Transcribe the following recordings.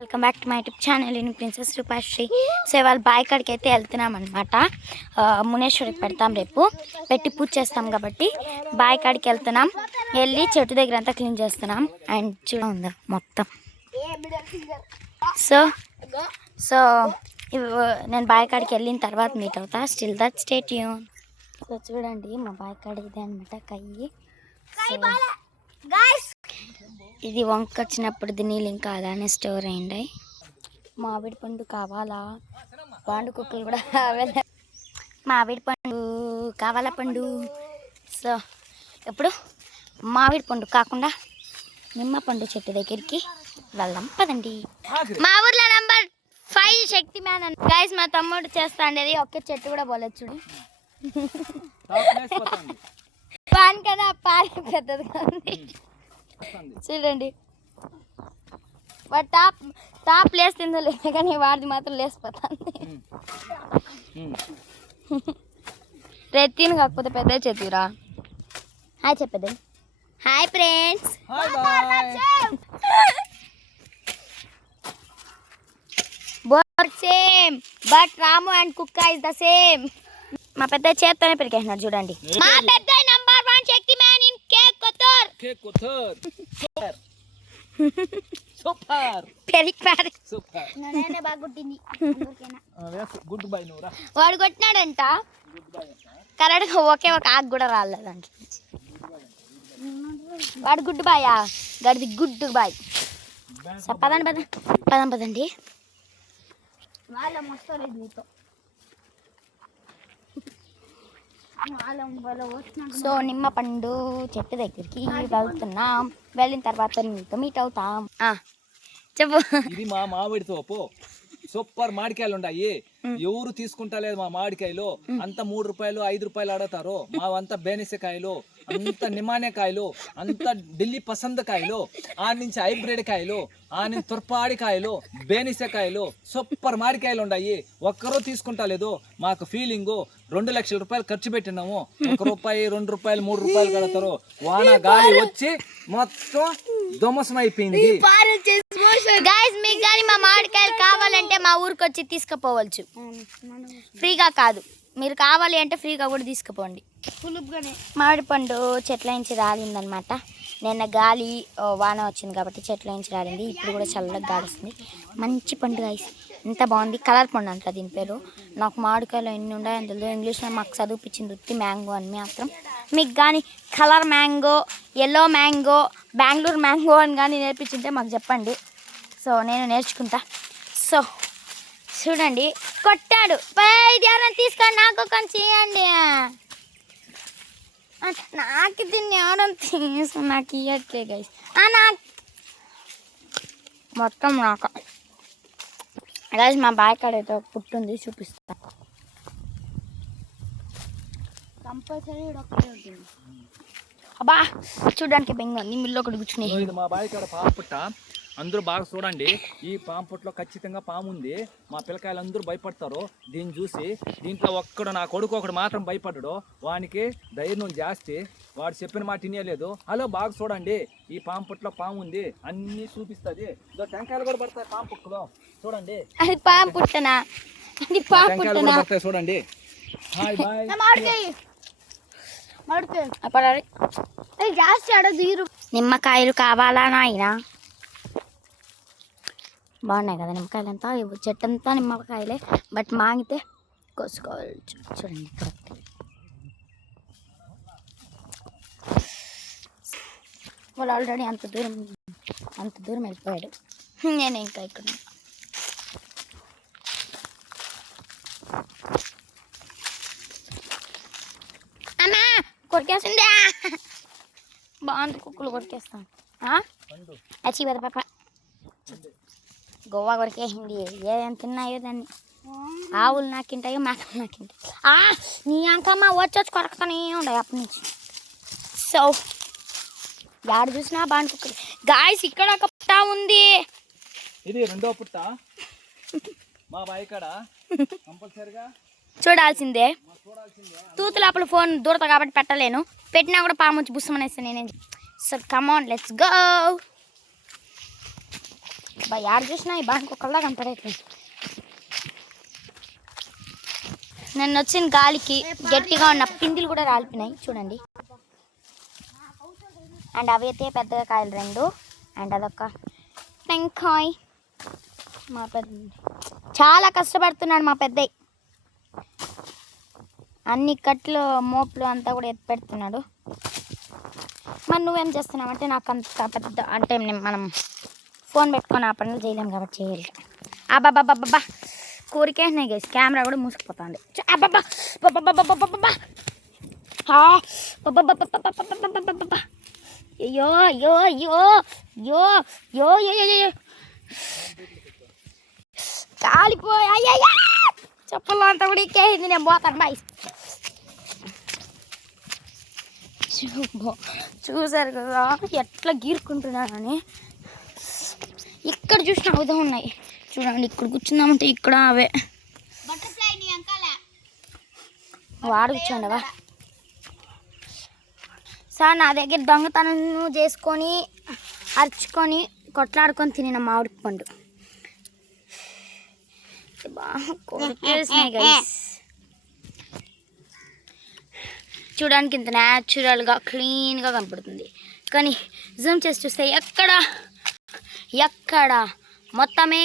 Welcome back to my YouTube channel నేను princess Rupasri. So ఇవాళ bye కాడికి అయితే వెళ్తున్నాం అనమాట. మునేశ్వరికి పెడతాం, రేపు పెట్టి పూజ చేస్తాం కాబట్టి బాయ్ కాడికి వెళ్తున్నాం. వెళ్ళి చెట్టు దగ్గర అంతా క్లీన్ చేస్తున్నాం. అండ్ చూడండి మొత్తం. సో సో నేను బాయ్ కాడికి వెళ్ళిన తర్వాత మీట్ అవుతా. Still that stay tune. So చూడండి మా బాయ్ కాడి ఇదే అనమాట కయ్యి. ఇది వంక వచ్చినప్పుడు నీళ్ళు ఇంకా అలానే స్టోర్ అయ్యింది. మామిడి పండు కావాలా? పాండు కుక్కలు కూడా మామిడి పండు కావాలా పండు. సో ఎప్పుడు మామిడి పండు కాకుండా నిమ్మ పండు చెట్టు దగ్గరికి వెళ్దాం పదండి. మా ఊర్లో నంబర్ 5 శక్తి మ్యాన్ అని గైస్ మా తమ్ముడు చేస్తా ఉండేది. ఒక్క చెట్టు కూడా పోలేదు చూడు. పాన్ కదా పాన్ పెద్దదిగా ఉంది చూడండి. వాడు టాప్ లేస్తుందో లేదు కానీ వాడిది మాత్రం లేసిపోతుంది. రెత్తిని కాకపోతే పెద్ద చెత్తురా. హాయ్ చెప్పేది. Hi friends. Both same but Ramu and కుక్క ఇస్ ద సేమ్. మా పెద్ద చేత్తోనే పెరిగేసినాడు చూడండి. మా పెద్ద నంబర్ 1 శక్తి మ్యాన్ ఇన్ కేక్ కొత్తూర్. సూపర్ పెరిపార్ సూపర్. నేనే బాగా గుట్టింది. Good bye నూరా. వాడు కొట్టినాడంట. కరెక్ట్ ఒకే ఒక ఆకు కూడా రాలేదంట. వాడు గుడ్ బాయా గడిది గుడ్ బాయ్. పదండి పదండి. వాళ్ళ మొస్తలేదు నీతో. సో నిమ్మ పండు చెట్టు దగ్గరికి వెళ్తున్నాం. వెళ్ళిన తర్వాత మీతో మీట్ అవుతాం. చెప్పు. ఇది మా మామిడి తోపు. సూపర్ మామిడికాయలు ఉన్నాయి. ఎవరు తీసుకుంటా లేదు మా మామిడికాయలు. అంత 3 రూపాయలు 5 రూపాయలు ఆడతారు. మావంతా బేనిసకాయలు, అంత నిమానే కాయలు, అంత ఢిల్లీ పసంద కాయలు, ఆ నుంచి హైబ్రిడ్ కాయలు, ఆ నుంచి తుర్పాడి కాయలు, బేనిసకాయలు, సూపర్ మామిడికాయలు ఉన్నాయి. ఒక్కరూ తీసుకుంటా లేదు. మాకు ఫీలింగ్ 2 లక్షల రూపాయలు ఖర్చు పెట్టినాము. 1 రూపాయి 2 రూపాయలు 3 రూపాయలు కడతారు. వాన గాలి వచ్చి మొత్తం ధ్వంసం అయిపోయింది. మీకు కానీ మా మామిడికాయలు కావాలంటే మా ఊరికి వచ్చి తీసుకుపోవచ్చు. ఫ్రీగా కాదు, మీరు కావాలి అంటే ఫ్రీగా కూడా తీసుకుపోండి. మామిడి పండు చెట్ల నుంచి రాలిందనమాట. నిన్న గాలి వాన వచ్చింది కాబట్టి చెట్ల నుంచి రాలింది. ఇప్పుడు కూడా చల్లగా గాలి వస్తుంది. మంచి పండు గాయస్. ఎంత బాగుంది. కలర్ పండు అంటారు దీని పేరు. నాకు మామిడికాయలు ఎన్ని ఉన్నాయో అందులో ఇంగ్లీష్లో మాకు చదివిపించింది ఉత్తి మ్యాంగో అని మాత్రం. మీకు కానీ colour mango, yellow mango, Bengaluru mango అని కానీ నేర్పించింటే మాకు చెప్పండి. సో నేను నేర్చుకుంటా. సో చూడండి కొట్టాడు. ఎవరైనా తీసుకొని నాకు కొంచెం చేయండి. నాకు దీన్ని ఎవరైనా తీసు నాకు ఇవ్వట్లే గైస్. నాకు మొత్తం నాకు గైస్ మా బాయ్ కాడ అయితే పుట్టుంది చూపిస్తా. కంపల్సరీ ఒక్కటే ఉంటుంది. అబ్బా చూడడానికి బెంగ ఉంది. మిల్లు ఒకటి కూర్చుని మా బాయ్ కాడ పాము పుట్ట. అందరూ బాగా చూడండి. ఈ పాము పుట్టలో ఖచ్చితంగా పాము ఉంది. మా పిల్లకాయలు అందరూ భయపడతారు దీన్ని చూసి. దీంట్లో ఒక్కడు నా కొడుకు ఒకడు మాత్రం భయపడ్డాడు. వానికి ధైర్యం జాస్తి. వాడు చెప్పిన మాట వినేలేదు. హలో బాగా చూడండి. ఈ పాము పుట్టలో పాము ఉంది. అన్ని చూపిస్తుంది. టెంకాయలు కూడా పడతాయి పాము పుట్టలో చూడండి. అది పాము పుట్టనా? టెంకాయలు కూడా పడతాయి చూడండి. Hi boy. నిమ్మకాయలు కావాలా నాయనా? బాగున్నాయి కదా నిమ్మకాయలు అంతా. చెట్టు అంతా నిమ్మకాయలే బట్ మాగితే కోసుకోవాలి. చూడండి కరెక్ట్. వాళ్ళు ఆల్రెడీ అంత దూరం వెళ్ళిపోయాడు. నేను ఇంకా ఇక్కడ అమ్మా కొరికేసిందా? బాగుంది. కుక్కలు కొరికేస్తాం. అచ్చి పెద్ద పాప గోవా కొరికేసింది. ఏదైనా తిన్నాయో దాన్ని. ఆవులు నాకింటాయో మేకలు నాకింటాయి. నీ అంకమ్మ వచ్చి కొరకుతానే ఉండే అప్పటి నుంచి. సో యాడ చూసినా బాగుంది కుక్కలు గాయస్. ఇక్కడ ఒక పుట్ట ఉంది. ఇది రెండో పుట్ట మా బాయ్ కాడ. కంపల్సరిగా చూడాల్సిందే. తూతులాపల ఫోన్ దూరత కాబట్టి పెట్టలేను. పెట్టినా కూడా పాము వచ్చి బుస్సమనేస్తాను నేనేం. So come on let's go. Add చూసినా ఈ బాగా ఒకళ్ళ కనపడైతే నన్ను వచ్చిన గాలికి గట్టిగా ఉన్న పిండిలు కూడా రాలిపోయినాయి చూడండి. అండ్ అవి అయితే పెద్దగా కాయలు 2 అండ్ అదొక టెంకాయ. మా పెద్ద చాలా కష్టపడుతున్నాడు మా పెద్దయ్య. అన్ని కట్లు మోపులు అంతా కూడా ఎత్తి పెడుతున్నాడు. మరి నువ్వేం చేస్తున్నావు అంటే నాకు అంత పెద్ద అంటే మనం ఫోన్ పెట్టుకొని ఆ పనులు చేయలేము కాబట్టి చేయాలి. అబ్బాబ్బాబ్బా కోరికేసినాయి గైస్. కెమెరా కూడా మూసుకుపోతుంది. అబ్బాబ్బా అయ్యో అయ్యో అయ్యో అయ్యో అయ్యో అయ్యో కాలిపోయి అయ్యయ్యా చెప్పులు అంతా కూడా ఎక్కేసింది. నేను పోతాను బాయ్. చూసారు కదా ఎట్లా గీరుకుంటున్నానని. ఇక్కడ చూసిన అవుతా ఉన్నాయి చూడండి. ఇక్కడ కూర్చుందామంటే ఇక్కడ అవే వాడు కూర్చోండవా సార్. నా దగ్గర దొంగతనం చేసుకొని అరుచుకొని కొట్లాడుకొని తినిన మామిడి పండు చూడడానికి ఇంత న్యాచురల్గా క్లీన్గా కనపడుతుంది. కానీ జూమ్ చేసి చూస్తే ఎక్కడ మొత్తమే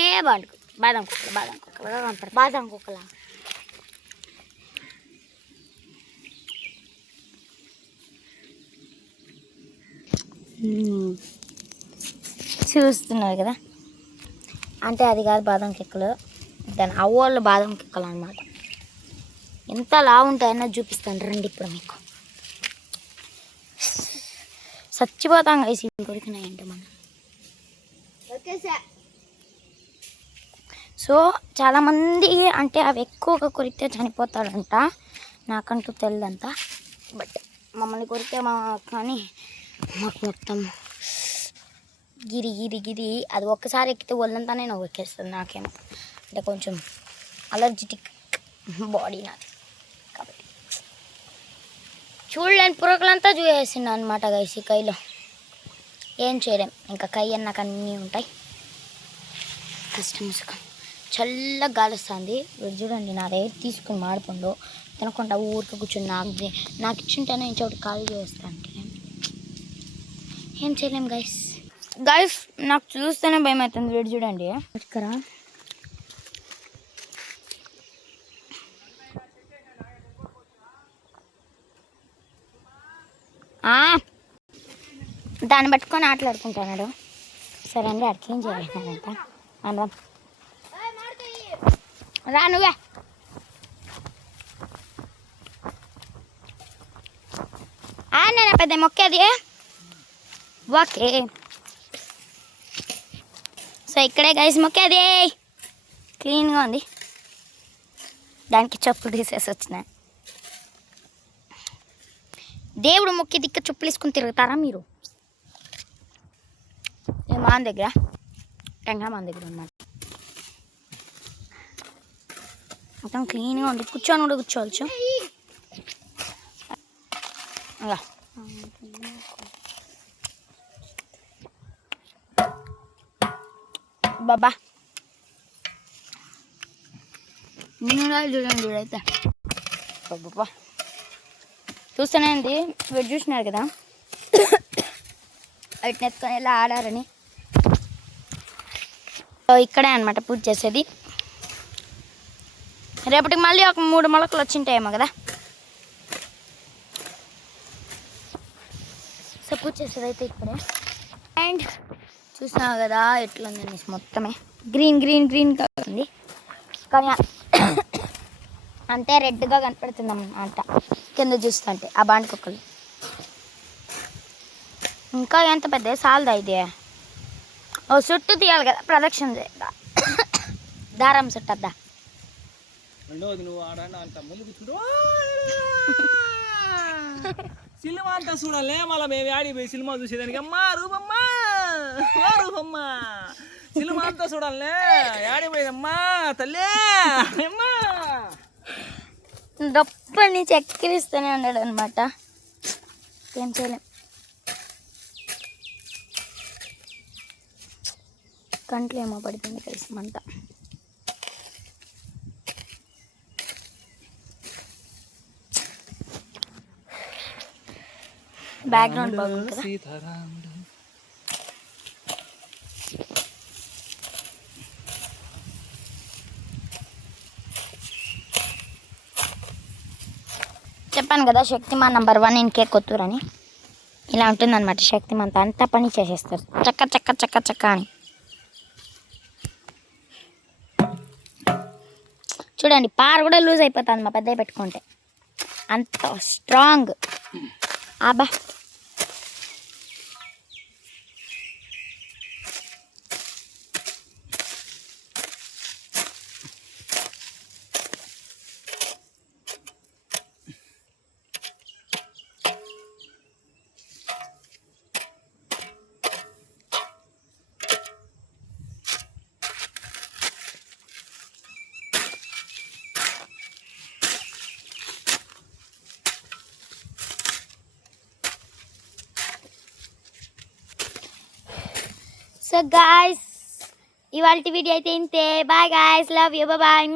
బాదం కుక్కలుగా కనపడుతుంది. బాదం కుక్కలా చూస్తున్నారు కదా. అంటే అది కాదు బాదం కిక్కలు, దాని అవ్వళ్ళు బాదం కిక్కలు అనమాట. ఎంత లావు ఉంటాయన్నది చూపిస్తాను రండి ఇప్పుడు మీకు. చచ్చిపోతాం కదా ఇవి కొరికినాయంటే మనం. సో చాలామంది అంటే అవి ఎక్కువగా కొరికితే చనిపోతాడంట. నాకంటూ తెలియదంట. బట్ మమ్మల్ని కొరికే కానీ మాకు మొత్తం గిరి అది ఒక్కసారి ఎక్కితే ఒళ్ళంతానే నవ్వు ఎక్కేస్తుంది. నాకేమో అంటే కొంచెం అలర్జెటిక్ బాడీ నాది కాబట్టి చూడలేని పురుగులంతా చూసేసిండు అనమాట గైసి కైలో. ఏం చేయలేం ఇంకా. కై అన్నాక అన్నీ ఉంటాయి. కష్టం సుఖం. చల్లగా గాలిస్తుంది. వీడు చూడండి నా దగ్గర తీసుకుని మాడిపోండు తినకుండా ఊరికి కూర్చొని నాకు ఇచ్చింటేనే నేను చోటు ఖాళీ చేస్తాను అంటే ఏం చేయలేం గైస్. నాకు చూస్తేనే భయం అవుతుంది. వీడు చూడండి ఇక్కడ దాన్ని పట్టుకొని ఆటలాడుకుంటున్నాడు. సరే అండి అడికి ఏం చేయాలంట అన్నం రా నువ్వే. నేను పెద్ద మొక్కేది ఓకే. సో ఇక్కడే గైస్ మొక్కేది క్లీన్గా ఉంది. దానికి చెప్పులు తీసేసి వచ్చినాయి. దేవుడు మొక్కి దిక్క చెప్పులు వేసుకుని తిరుగుతారా మీరు? మా దగ్గర టెంగా మన దగ్గర ఉన్నమాట. మొత్తం క్లీన్గా ఉంది. కూర్చొని కూడా కూర్చోవచ్చు. బాబా చూడండి చూడైతే బాబా చూస్తూనే ఉంది. వీడు చూసినారు కదా వీటిని ఎత్తుకొని ఎలా ఆడారని. ఇక్కడే అనమాట పూజ చేసేది. రేపటికి మళ్ళీ ఒక 3 మొలకలు వచ్చింటాయేమో కదా. సో పూజ చేసేది అయితే ఇక్కడే. అండ్ చూసినావు కదా ఎట్లా ఉంది మొత్తమే గ్రీన్గా ఉంది. కానీ అంతే రెడ్గా కనపడుతుంది అన్నమాట కింద చూస్తుంటే ఆ బాండి కుక్కలు. ఇంకా ఎంత పెద్ద సాల్దా ఇది. ఓ చుట్టూ తీయాలి కదా ప్రదక్షిణ చేద్దా. దారం చుట్టద్దా. సినిమా అంతా చూడాలే మళ్ళీ మేము ఆడిపోయి సినిమా చూసేదానికి అమ్మా రూపమ్మా రూపమ్మా సినిమా అంతా చూడాలే ఆడిపోయిందమ్మా తల్లే అమ్మా. దప్పటి నుంచి ఎక్కిరిస్తూనే ఉన్నాడు అనమాట. ఏం చేయలేం. కంట్లో ఏమో పడుతుంది కలిసి మంట. బ్యాక్గ్రౌండ్ బాగుంది కదా. సీతారాముడు. చెప్పాను కదా శక్తిమాన్ నంబర్ 1 ఇన్కే కొత్తూరు అని. ఇలా ఉంటుందన్నమాట శక్తిమాన్. అంతా పని చేసేస్తారు చక్క చక్క చక్క చక్క అని. చూడండి పార కూడా లూజ్ అయిపోతుంది మా పెద్దవి పెట్టుకుంటే, అంత స్ట్రాంగ్. ఆబా సో గాయ్స్ ఇవాళ వీడియో అయితే ఇంతే. Bye guys, love you, bye.